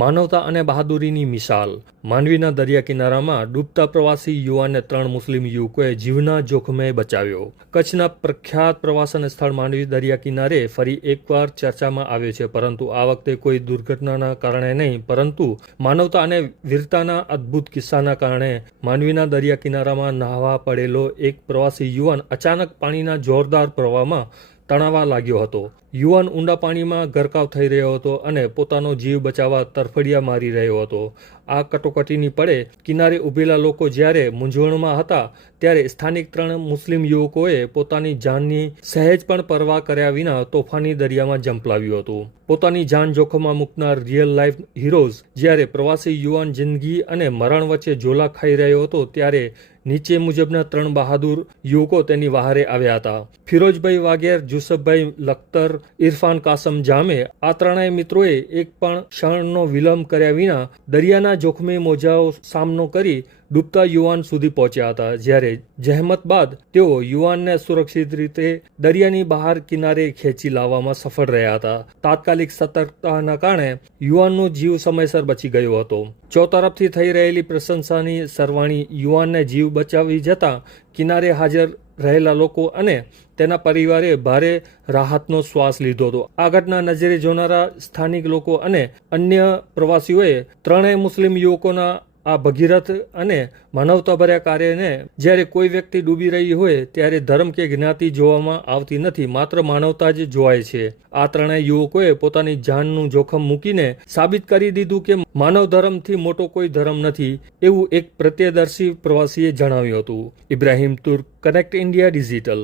માનવતા અને બહાદુરીની મિસાલ. માંડવીના દરિયા કિનારામાં ડૂબતા પ્રવાસી યુવાનને 3 મુસ્લિમ યુવકોએ જીવના જોખમે બચાવ્યો. કચ્છના પ્રખ્યાત પ્રવાસન સ્થળ માંડવી દરિયા કિનારે ફરી એકવાર ચર્ચામાં આવ્યો છે, પરંતુ આ વખતે કોઈ દુર્ઘટનાના કારણે નહીં, પરંતુ માનવતા અને વીરતાના અદ્ભુત કિસ્સાના કારણે. માંડવીના દરિયા કિનારામાં નહાવા પડેલો એક પ્રવાસી યુવાન અચાનક પાણીના જોરદાર પ્રવાહમાં તણાવા લાગ્યો હતો. યુવાન ઊંડા પાણીમાં ગરકાવ થઈ રહ્યો હતો અને પોતાનો જીવ બચાવવા તરફડિયા મારી રહ્યો હતો. આ કટોકટીની પળે કિનારે ઊભેલા લોકો જ્યારે મૂંઝવણમાં હતા, ત્યારે સ્થાનિક 3 મુસ્લિમ યુવકોએ પોતાની જાનની સહેજ પણ પરવા કર્યા વિના તોફાની દરિયામાં ઝંપલાવ્યું હતું. પોતાની જાન જોખમમાં મૂકનાર રિયલ લાઈફ હીરોઝ. જ્યારે પ્રવાસી યુવાન જિંદગી અને મરણ વચ્ચે ઝોલા ખાઈ રહ્યો હતો, ત્યારે નીચે મુજબના 3 બહાદુર યુવકો તેની વહારે આવ્યા હતા. ફિરોઝભાઈ વાઘેર, જુસફભાઈ લખતર, ઇરફાન કાસમ જામે. આ 3 મિત્રોએ એક પણ ક્ષણનો વિલંબ કર્યા વિના દરિયાના જોખમી મોજાઓ સામનો કરી ડૂબતા યુવાન સુધી પહોંચ્યા હતા. જ્યારે જહેમત બાદ તેઓ યુવાનને સુરક્ષિત રીતે દરિયાની બહાર કિનારે ખેંચી લાવવામાં સફળ રહ્યા હતા. તાત્કાલિક સતર્કતાના કારણે યુવાનનો જીવ સમયસર બચી ગયો હતો. ચોતરફથી થઈ રહેલી પ્રશંસાની સરવાણી યુવાનને જીવ બચાવી જતા કિનારે હાજર રહેલા લોકો અને તેના પરિવારે ભારે રાહતનો શ્વાસ લીધો હતો. આ ઘટના નજરે જોનારા સ્થાનિક લોકો અને અન્ય પ્રવાસીઓએ 3 મુસ્લિમ યુવકોના આ ભગીરથ અને માનવતાભર્યા કાર્યને. જ્યારે કોઈ વ્યક્તિ ડૂબી રહી હોય ત્યારે ધર્મ કે જ્ઞાતિ જોવામાં આવતી નથી, માત્ર માનવતા જ જોવાય છે. આ 3 યુવકોએ પોતાની જાનનું જોખમ મૂકીને સાબિત કરી દીધું કે માનવ ધર્મથી મોટો કોઈ ધર્મ નથી, એવું એક પ્રત્યદર્શી પ્રવાસીએ જણાવ્યું હતું. Ibrahim તુર્ક, connect India digital.